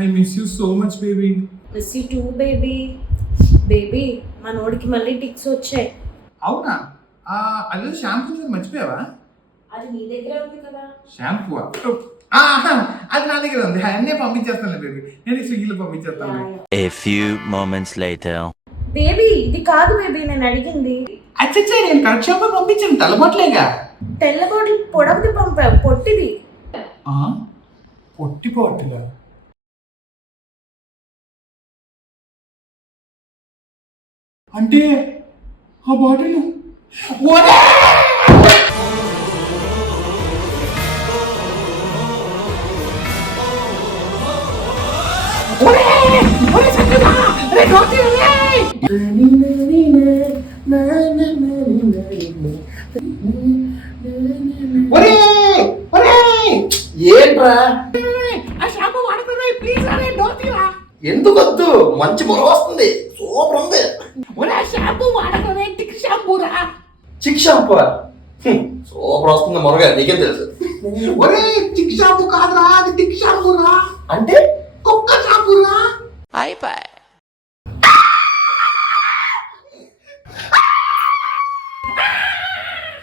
I miss you so much baby. Miss you too baby. Baby మనోడికి మళ్ళీ ticks వచ్చాయి. అవునా? అదే షాంపూ మర్చిపోయావా? అది నీ దగ్గర ఉంది కదా. షాంపూ అది నా దగ్గర ఉంది. అన్నీ పంపించేస్తాను బేబీ. నేను స్విగ్గీలో పంపించేస్తాను. A few moments later. Baby ఇది కాదు బేబీ నేను అడిగింది. అచ్చచ్చే నేను కరెక్ట్ షాంపూ పంపించాను. తెల్లబొట్లేగా. తెల్ల బాటిల్ పొడవుది పంపావు, పొట్టిది. పొట్టి బాటిల్ అంటే ఆ బాటిల్ ఏంట్రా ఆ షాంపూ వాడుతున్నా ప్లీజ్ అరే డోతిరా. ఎందుకు వద్దు? మంచి మొర వస్తుంది, సూపర్ ఉంది. ఒరే ఆ షాంపూ వాడకనే టిక్ షాంపూరా. చిక్ షాంపూ సూపర్ వస్తుంది మొరగా, నీకేం తెలుసు? ఒరే టిక్ షాంపూ కాదురా, అది టిక్ షాంపూరా. అంటే కుక్క షాంపూరా. iPad.